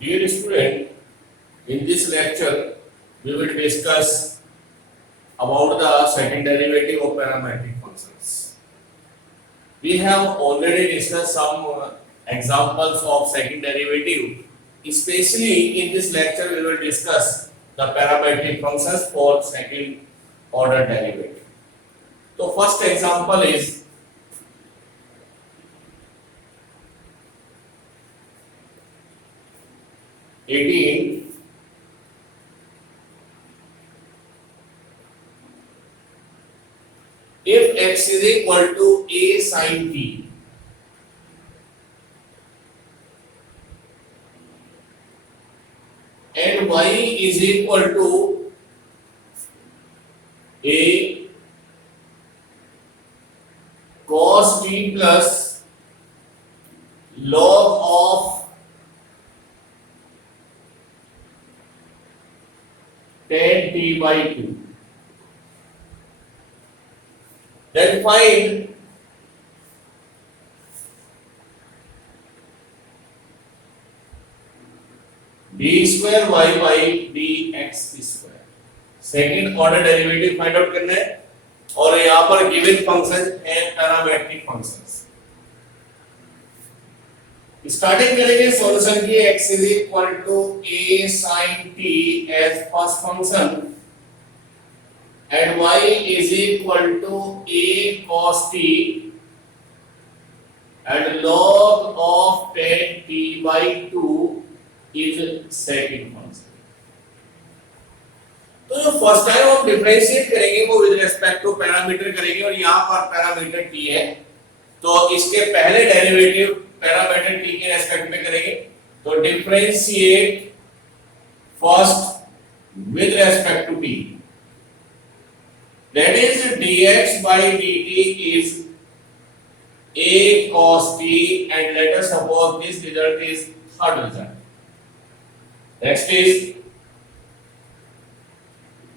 Dear student, in this lecture, we will discuss about the second derivative of parametric functions. We have already discussed some examples of second derivative. Especially in this lecture, we will discuss the parametric functions for second order derivative. So first example is 18. If x is equal to a sin t and y is equal to a cos t plus log of tan t by 2, then find d square y by dx square. Second order derivative find out करना है और यहाँ पर given function है parametric functions. Starting करेंगे solution की. x is equal to a sin t as first function and y is equal to a cos t and log of tan t by 2 is second function. तो जो first time हम differentiate करेंगे वो with respect to parameter करेंगे और यहाँ पर parameter t है तो इसके पहले डेरिवेटिव पैरामीटर t के रिस्पेक्ट में करेंगे. तो differentiate first with respect to t, that is dx by dt is a cos t and let us suppose this result is third result. Next is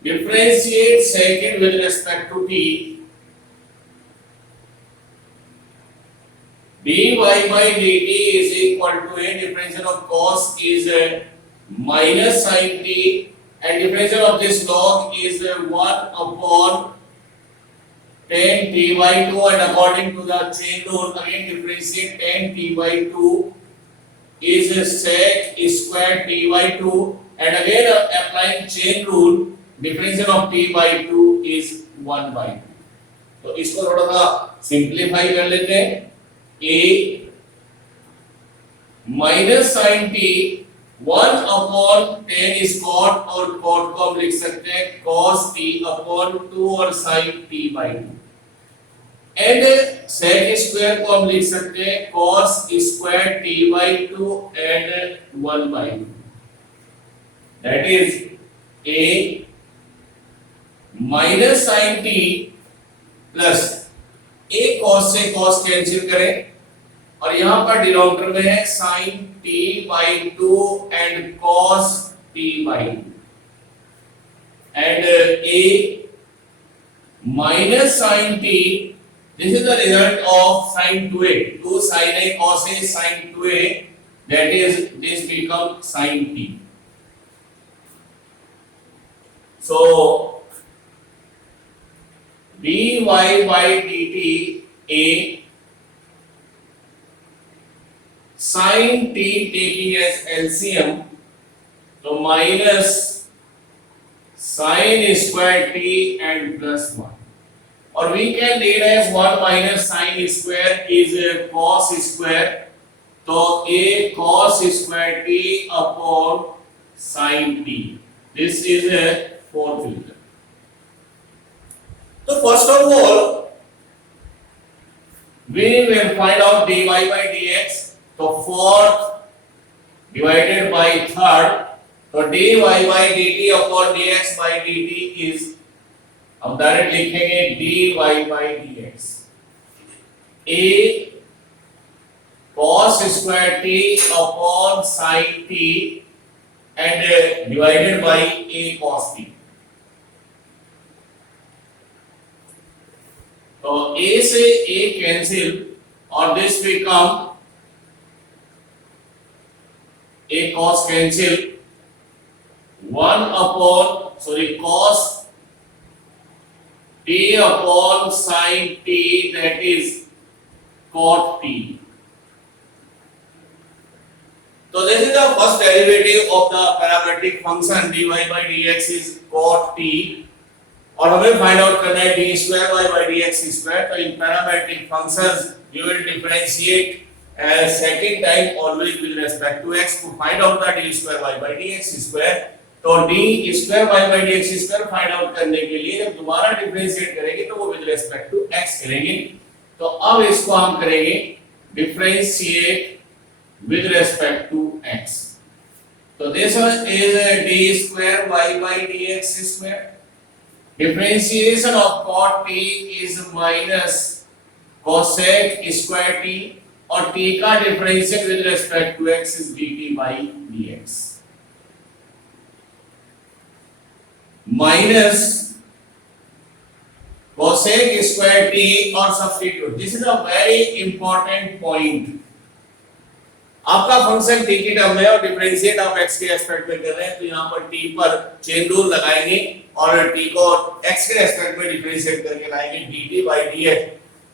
differentiate second with respect to t. dy by dt is equal to a differential of cos is minus sin t and differential of this log is 1 upon tan t by 2 and according to the chain rule again differentiate tan t by 2 is sec square t by 2 and again applying chain rule differential of t by 2 is 1 by 2. तो इसको थोड़ा सा simplify कर लेते हैं. a minus sin t 1 upon tan is cot और cot को हम लिख सकते हैं cos t upon 2 और sin t by 2 and sec square को हम लिख सकते हैं cos square t by 2 and 1 by 2. That is a minus sin t plus a cos से cos कैंसिल करें और यहां पर डिनोमिनेटर में है sin t by 2 and cos t by 2 and a minus sin t, this is the result of sin 2a, 2 sin a cos a sin 2a, that is this becomes sin t. So dy by dt a sin t taking as LCM, so minus sin square t and plus 1 or we can read as 1 minus sin square is cos square, so a cos square t upon sin t. This is a fourth result. So first of all we will find out dy by dx. तो fourth divided by third, तो dy by dt upon dx by dt is हम direct लिखेंगे dy by dx a cos square t upon sin t and divided by a cos t. तो a से a cancel और this become a cos cancel, 1 upon cos t upon sin t, that is cot t. So this is the first derivative of the parametric function dy by dx is cot t, और हमें find out करना है d square y by dx square. तो इन parametric functions you will differentiate as second time always with respect to x to find out the d square y by dx square. तो d square y by dx square find out करने के लिए जब दोबारा differentiate करेंगे तो वो with respect to x करेंगे. तो अब इसको हम करेंगे differentiate with respect to x. So this one is d square y by dx square. Differentiation of cot t is minus cosec square t, और t का differential with respect to x is dt by dx. Minus cosec square t और substitute. This is a very important point. आपका function t की term में और differentiate आप x के aspect में कर रहे हैं, तो यहाँ पर t पर चेन रूल लगाएंगे और t को x के एस्पेक्ट में डिफरेंशिएट करके लाएंगे dt by dx,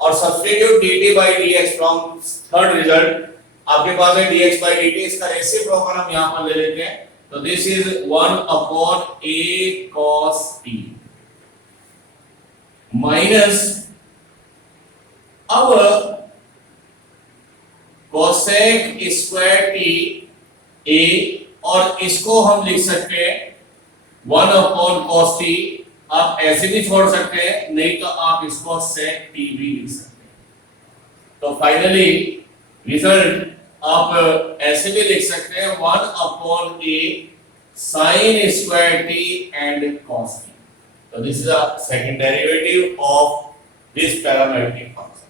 और substitute dt by dx from third result. आपके पास है dx by dt, इसका रेसिप्रोकल हम यहाँ पर ले लेते हैं. तो this is 1 upon a cos t minus अब cosec स्क्वायर t a, और इसको हम लिख सकते हैं 1 upon cos t. आप ऐसे भी छोड़ सकते हैं, नहीं तो आप इसको sec t भी लिख सकते हैं. तो फाइनली रिजल्ट आप ऐसे भी लिख सकते हैं 1 upon a sin square t and cos t. So this is a second derivative of this parametric function.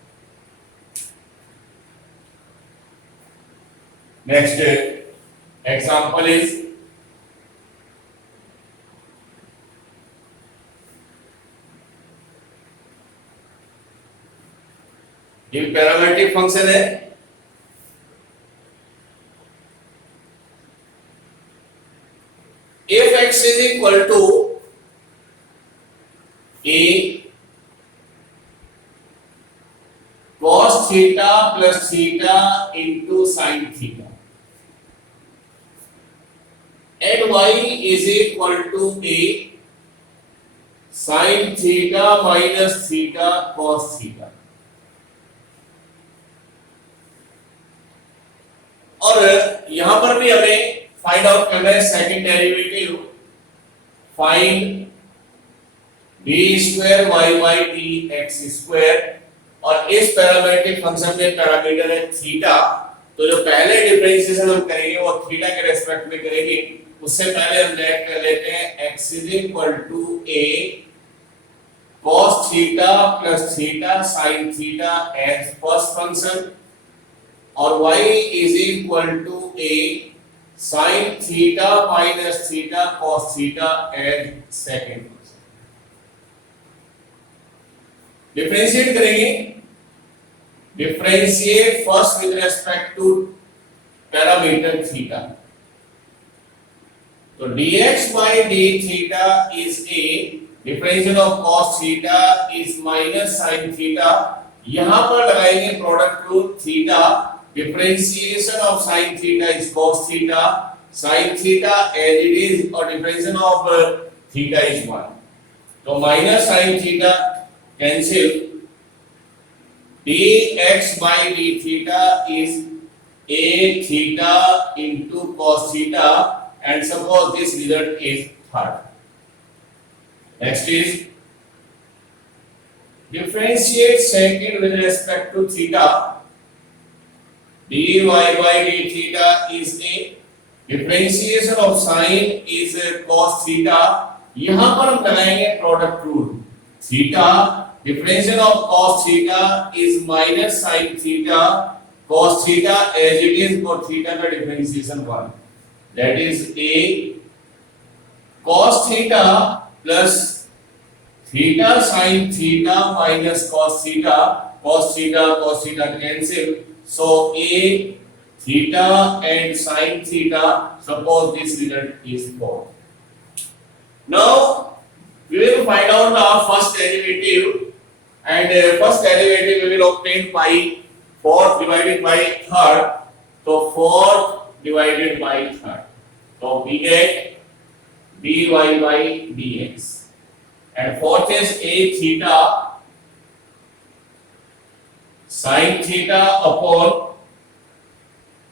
Next example is ये पैरामेट्रिक फंक्शन है. if x is equal to a cos theta plus theta into sin theta and y is equal to a sin theta minus theta cos theta. और यहां पर भी हमें find out करना है second derivative. Find d square y by dx square, और इस parametric function में पैरामीटर है थीटा. तो जो पहले डिफरेंशिएशन हम करेंगे वो थीटा के रेस्पेक्ट में करेंगे. उससे पहले हम लेट कर लेते हैं x is equal to a cos theta plus theta sin theta as first function, और y is equal to a sin theta minus theta cos theta as second function. Differentiate करेंगे. Differentiate first with respect to parameter theta. तो dx by d theta is a, differential of cos theta is minus sin theta. यहां पर लगाएंगे product rule theta. Differentiation of sin theta is cos theta, sin theta as it is, और differential of theta is 1. तो minus sin theta cancel. dx by d theta is a theta into cos theta, and suppose this result is third. Next is differentiate second with respect to theta. dy by d theta is a, differentiation of sin is cos theta. यहां पर हम लगाएंगे product rule. theta differential of cos theta is minus sin theta cos theta as it is, for theta का differentiation 1, that is a cos theta plus theta sin theta minus cos theta cancel. So a theta and sin theta, suppose this result is 4. Now we will find out the first derivative, and first derivative we will obtain by 4th divided by 3rd. So 4th divided by 3rd. So we get dy by dx, and 4th is a theta sin theta upon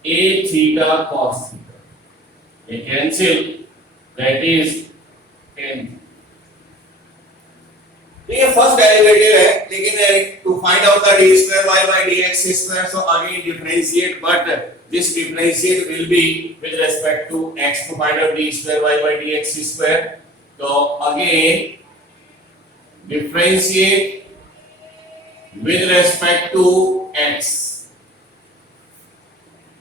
a theta cos theta. They cancel, that is 10. ये first derivative है, लेकिन to find out the d square y by dx square, so again differentiate, but this differentiate will be with respect to x to find out d square y by dx square. So again differentiate with respect to x.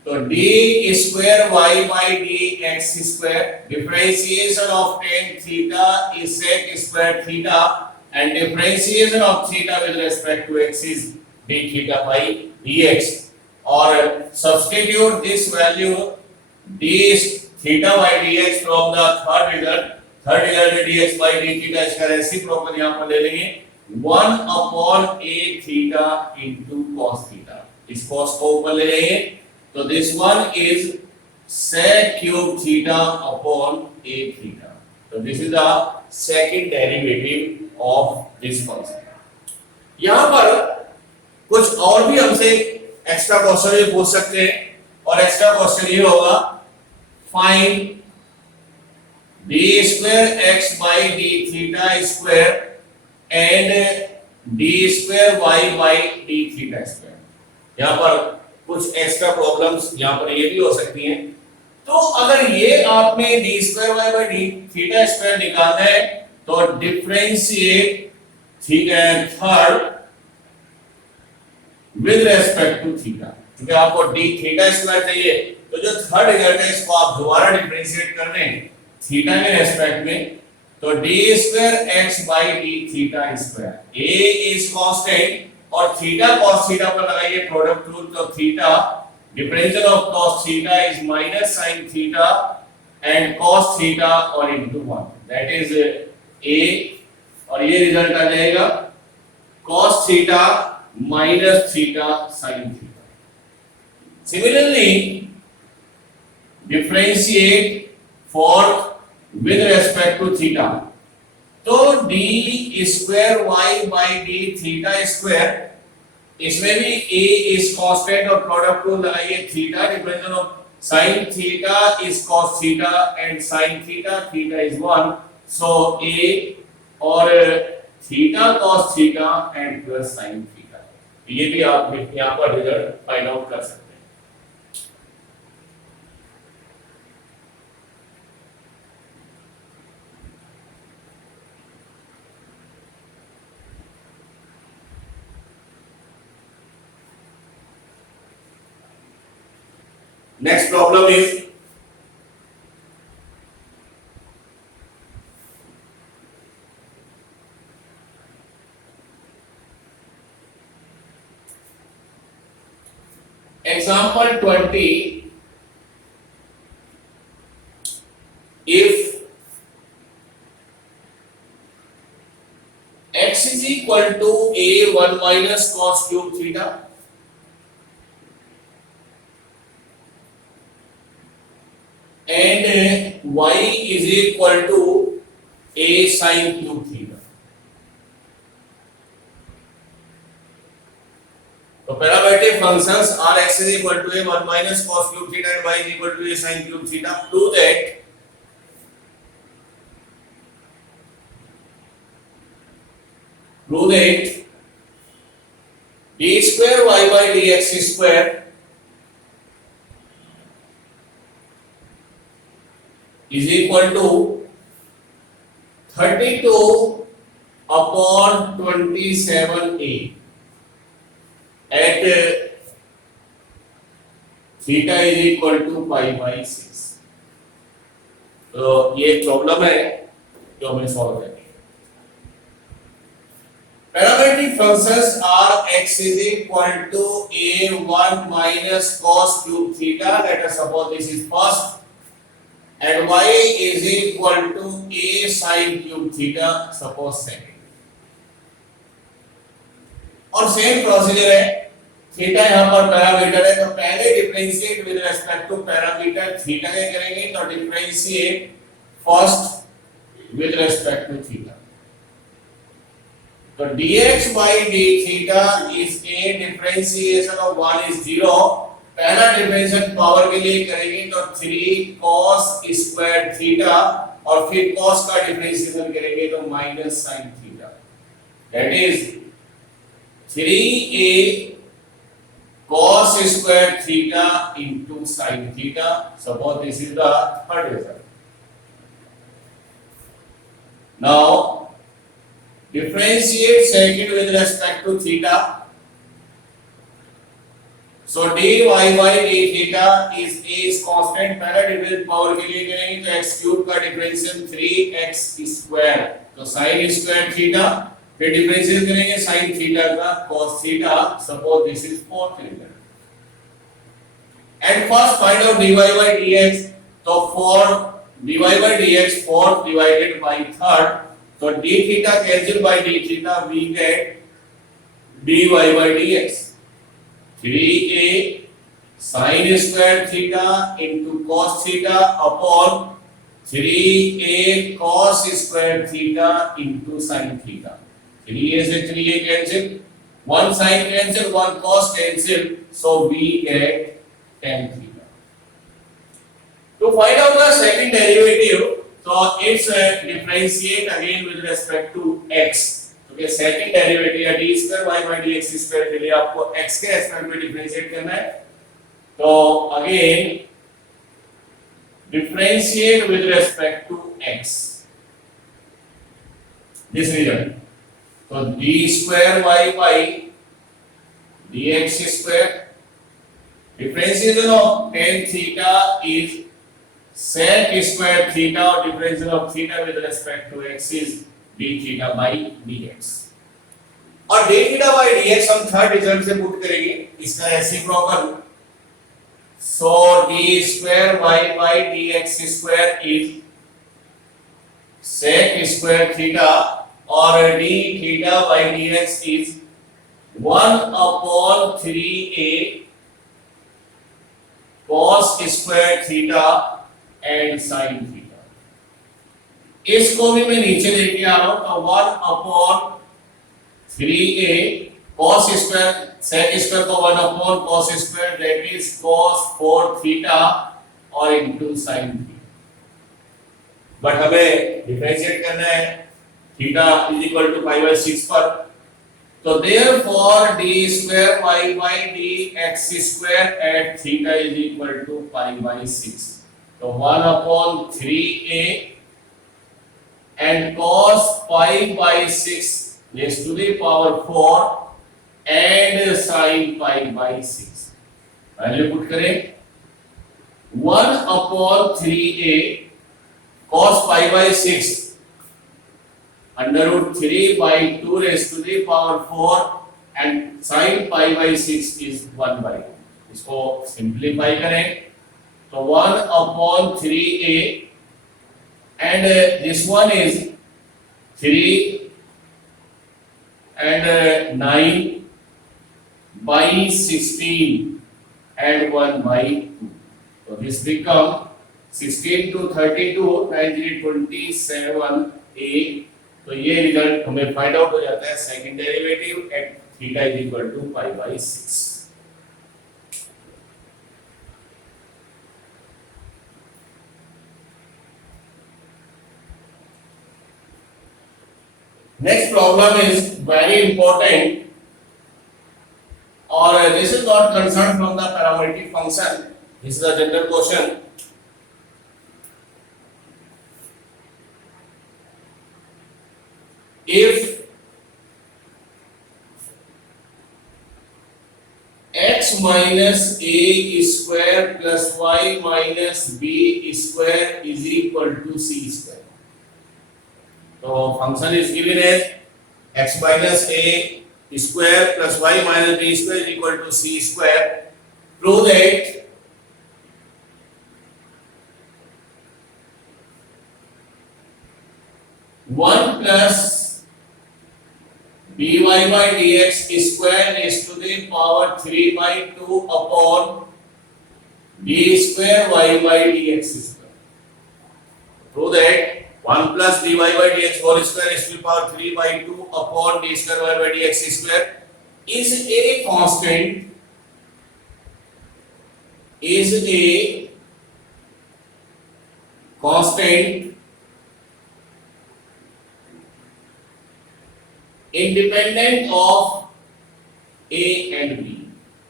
So d square y by dx square, differentiation of tan theta is sec square theta, and differentiation of theta with respect to x is d theta by dx. Or substitute this value d theta by dx from the third result. Third result dx by d theta, इसका reciprocal यहाँ पर ले लेंगे 1 upon a theta into cos theta. इस cos को ऊपर ले लेंगे, तो this one is sec cube theta upon a theta. So this is the second derivative of this function. यहाँ पर कुछ और भी हमसे एक्स्ट्रा क्वेश्चन भी पूछ सकते हैं, और एक्स्ट्रा क्वेश्चन ये होगा find d square x by d theta square and d square y by d theta square. यहाँ पर कुछ एक्स्ट्रा प्रॉब्लम्स यहाँ पर ये भी हो सकती हैं. तो अगर ये आपने d square y by d theta square निकालना है, तो differentiate third with respect to theta, क्योंकि आपको d थीटा स्क्वायर चाहिए, तो जो थर्ड रिजल्ट है इसको आप दोबारा डिफरेंशिएट कर दें थीटा के रेस्पेक्ट में, तो d square x by d theta square, a is constant और थीटा cos थीटा पर लगाइए प्रोडक्ट रूल, तो theta differential of cos theta is minus sin theta and cos theta और इनटू 1, दैट इज a, और ये result आ जाएगा cos theta minus theta sin theta. Similarly differentiate fourth with respect to theta, तो d square y by d theta square, इसमें भी a is constant और product rule लगाइए, theta differential of sin theta is cos theta and sin theta, theta is 1, so a और theta cos theta and plus sin theta, ये भी आप यहाँ पर रिजल्ट फाइंड आउट कर सकते हैं. Next problem is example 20. If x is equal to a 1 minus cos cube theta and y is equal to a sin cube theta, तो parametric functions are x is equal to a 1 minus cos cube theta and y is equal to a sin cube theta. Prove that d square y by dx square is equal to 32 upon 27a at theta is equal to pi by 6. तो ये problem है जो हमें solve करनी है. Parametric functions are x is equal to a1 minus cos cube theta, let us suppose this is first, and y is equal to a sin cube theta, suppose second. और same procedure है, theta यहाँ पर parameter है, तो पहले differentiate with respect to parameter theta के करेंगे, तो differentiate first with respect to theta. तो dx by d theta is a differentiation of 1 is 0. पहला डिफरेंशियल पावर के लिए करेंगे तो 3 cos स्क्वायर थीटा, और फिर cos का डिफरेंशिएशन करेंगे तो minus sin theta. That is 3a cos square theta into sin theta. Suppose this is the third result. Now differentiate second with respect to theta. So dy by d theta is a is constant, पहला differential power के लिए करेंगे तो x cube का differential 3x square, तो sin square theta, फिर differential करेंगे sin theta का cos theta. Suppose this is fourth result. And first find out dy by dx. तो 4 dy by dx 4 divided by third, so d theta cancel by d theta, we get dy by dx 3a sin square theta into cos theta upon 3a cos square theta into sin theta. 3a से 3a cancel, one sin cancel, one cos cancel, so we get tan theta. To find out the second derivative, so it's differentiate again with respect to x. Okay, second derivative d square y by dx square के लिए आपको x के respect में differentiate करना है. तो again differentiate with respect to x. This result. So d square y by dx square, differentiation of tan theta is sec square theta, or differential of theta with respect to x is d theta by dx. और d theta by dx हम third result से put करेंगे, इसका reciprocal. So d square y by dx square is sec square theta, और d theta by dx is 1 upon 3a cos square theta and sin theta. इसको भी मैं नीचे लेके आ रहा हूं, तो 1 upon 3a cos square sec square को 1 upon cos square, that is cos 4 theta और into sin theta. बट हमें डिफरेंशिएट करना है theta is equal to pi by 6 पर. तो therefore d square y by dx square at theta is equal to pi by 6. तो 1 upon 3a and cos pi by 6 raised to the power 4 and sin pi by 6. Value put करें 1 upon 3a cos pi by 6 under root 3 by 2 raised to the power 4 and sin pi by 6 is 1 by 2. इसको simplify करें तो 1 upon 3a and this one is 3 and 9 by 16 and 1 by 2. So this become 16 to 32 27a. तो ये result हमें find out हो जाता है second derivative at theta is equal to pi by 6. Next problem is very important, or this is not concerned from the parametric function. This is a general question. If x minus a square plus y minus b square is equal to c square. So function is given as x minus a square plus y minus b square is equal to c square. Prove that one plus dy by dx square is to the power 3 by 2 upon d square y by dx square. Prove that 1 plus dy by dx whole square is to the power 3 by 2 upon d square y by dx square is a constant independent of a and b.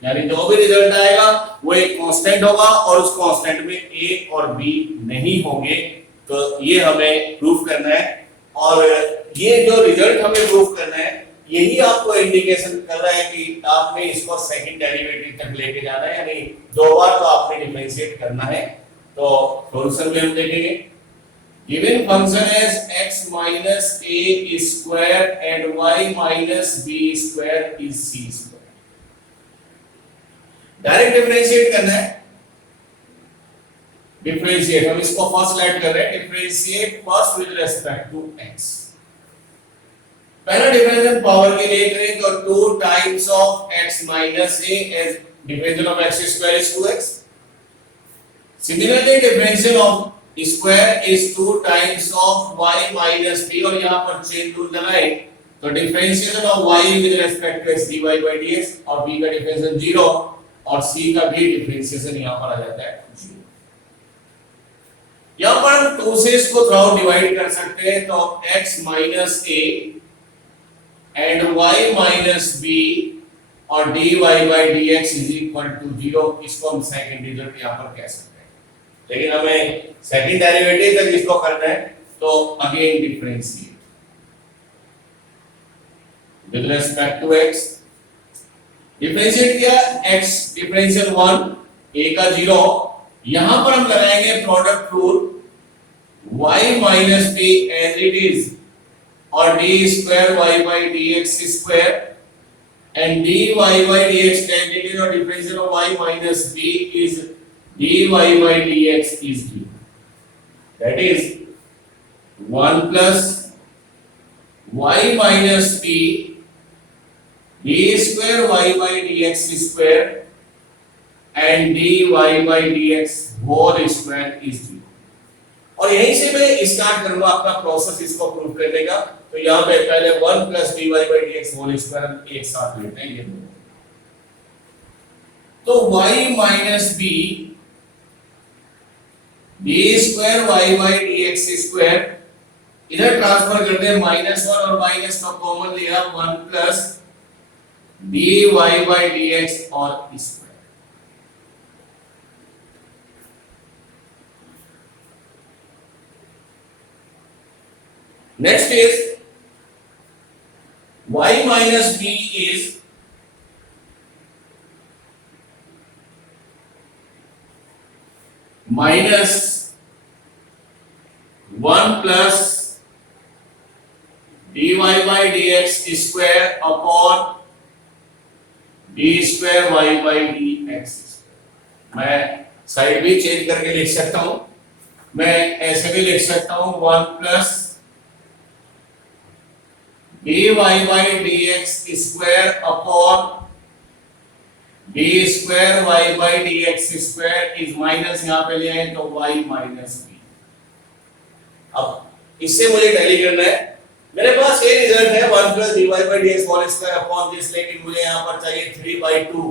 यानी जो भी result आएगा वो एक constant होगा और उस constant में a और b नहीं होंगे, तो ये हमें प्रूफ करना है। और ये जो रिजल्ट हमें प्रूफ करना है यही आपको इंडिकेशन कर रहा है कि आपने इसको सेकंड डेरिवेटिव तक लेके जाना है, यानी दो बार तो आपने डिफरेंशिएट करना है। तो सॉल्यूशन में हम देखेंगे given function as x minus a square and y minus b square is c square. Direct differentiate करना है। डिफरेंशिएट हम इसको फर्स्ट लेट कर रहे हैं, differentiate first with respect to x। पहला डिफरेंशियल पावर के लिए करें तो 2 times of x minus a as differential of x square is 2x. Similarly differential of square is 2 times of y minus b, और यहाँ पर चेन रूल लगाए तो differentiation of y with respect to x dy by dx और b का differentiation 0 और c का भी डिफरेंशिएशन यहाँ पर आ जाता है 0। यहाँ पर हम 2 से इसको थ्रू आउट डिवाइड कर सकते हैं, तो x minus a and y minus b और dy by dx is equal to 0, इसको हम सेकंड रिजल्ट यहाँ पर कह सकते हैं। लेकिन हमें सेकंड डेरिवेटिव तक इसको करना है, तो again differentiate with respect to x। Differentiate किया x डिफरेंशियल 1 a का 0, यहां पर हम लगाएंगे product rule y minus b as it is और d square y by dx square and dy by dx as it is, और differential of y minus b is dy by dx is 0. That is 1 plus y minus b d square y by dx square and dy by dx whole square is 0. और यहीं से मैं start करूंगा अपना process इसको prove करने का। तो यहाँ पे पहले 1 plus dy by dx whole square एक साथ लेते हैं ये दोनों। तो y minus b d square y by dx square इधर ट्रांसफर करते हैं -1 और माइनस का कॉमन लिया 1 plus dy by dx और square. Next is y minus b is minus 1 plus dy by dx square upon d square y by dx। मैं side भी change करके लिख सकता हूं, मैं ऐसे भी लिख सकता हूं 1 plus dy by dx square upon d square y by dx square is minus यहाँ पे ले आए तो y minus b। अब इससे मुझे टैली करना है, मेरे पास ये रिजल्ट है 1 plus dy by dx whole square upon this, लेकिन मुझे यहाँ पर चाहिए 3 by 2,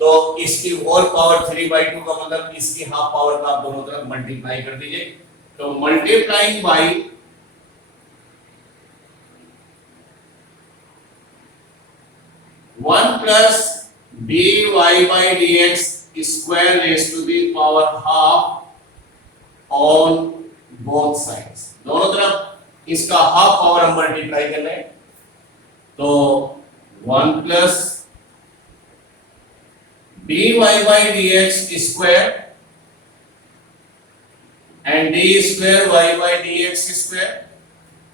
तो इसकी होल पावर 3 by 2 का मतलब इसकी हाफ पावर का आप दोनों तरफ मल्टीप्लाई कर दीजिए। तो multiplying by 1 plus dy by dx square raised to the power half on both sides, दोनों तरफ इसका हाफ पावर हम मल्टीप्लाई कर लें, तो 1 plus dy by dx square and d square y by dx square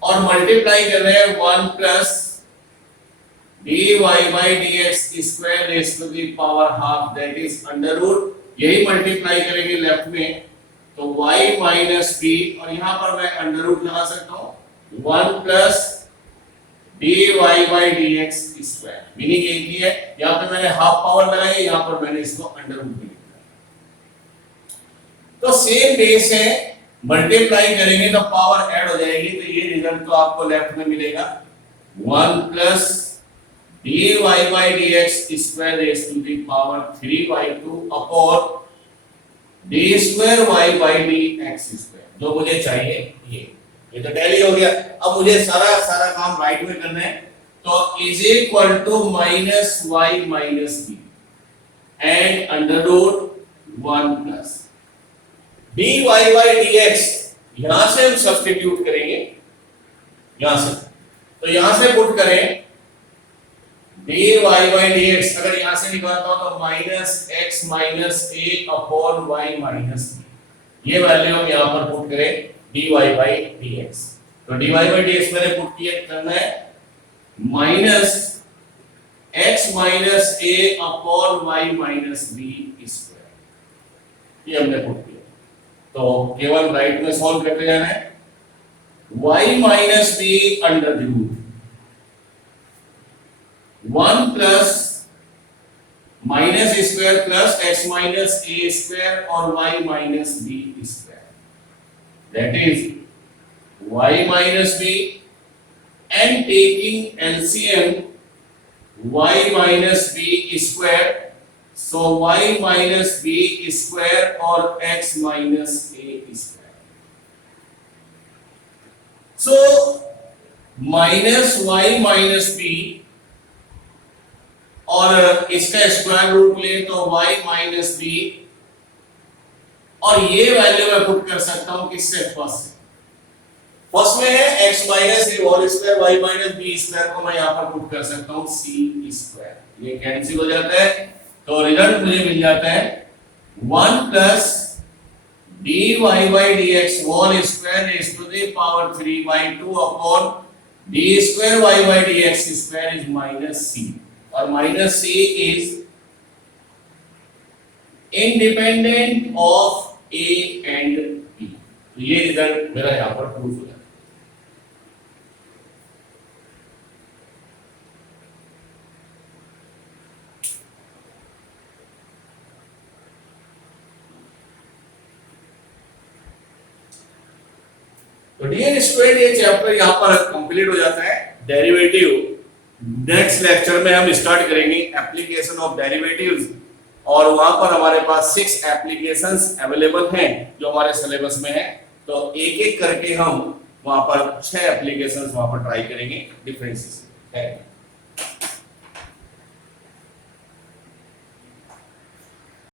और मल्टीप्लाई कर रहे हैं 1 plus dy by dx square raised to the power half, that is under root, यही मल्टीप्लाई करेंगे लेफ्ट में, तो y minus b, और यहाँ पर मैं अंडर रूट लगा सकता हूँ 1 plus dy by dx square, meaning एक ही है, यहाँ पे मैंने हाफ पावर लगाई, यहाँ पर मैंने इसको अंडर रूट में लिखा। तो सेम बेस है, मल्टीप्लाई करेंगे तो पावर ऐड हो जाएगी, तो ये रिजल्ट तो आपको लेफ्ट में मिलेगा 1 plus dy by dx square raised to the power 3/2 upon d square y by dx square, जो मुझे चाहिए ये तो टैली हो गया। अब मुझे सारा काम राइट में करना है, तो is equal to minus y minus b and under root 1 plus dy by dx, यहां से हम सब्स्टिट्यूट करेंगे, यहां से, तो यहां से पुट करें dy by dx, अगर यहां से निकालता हूं तो minus x minus a upon y minus b, ये वैल्यू हम यहां पर पुट करें dy by dx, तो dy by dx मैंने पुट किया, करना है minus x minus a upon y minus b square, ये हमने पुट किया। तो केवल राइट में सॉल्व करते जाना है, y minus b under root 1 plus minus square plus x minus a square और y minus b square, that is y minus b, and taking LCM y minus b square, so y minus b square और x minus a square, so minus y minus b और इसका square root ले तो y minus b, और ये value मैं put कर सकता हूं किससे, फर्स्ट में है x minus a whole square, y minus b square को मैं यहां पर पुट कर सकता हूं c स्क्वायर, ये कैंसिल हो जाता है, तो रिजल्ट मुझे मिल जाता है 1 plus dy by dx whole square raise to the power 3/2 upon d square y by dx square is minus c, और minus c is independent of a and b, तो ये रिजल्ट मेरा यहां पर प्रूफ हो जाता है। तो dn स्क्वायर्ड ये चैप्टर यहां पर कंप्लीट हो जाता है। डेरिवेटिव नेक्स्ट लेक्चर में हम स्टार्ट करेंगे एप्लीकेशन ऑफ डेरिवेटिव्स, और वहां पर हमारे पास 6 एप्लीकेशंस अवेलेबल हैं जो हमारे सिलेबस में है, तो एक एक करके हम वहां पर 6 एप्लीकेशंस वहां पर ट्राई करेंगे डिफरेंसेस।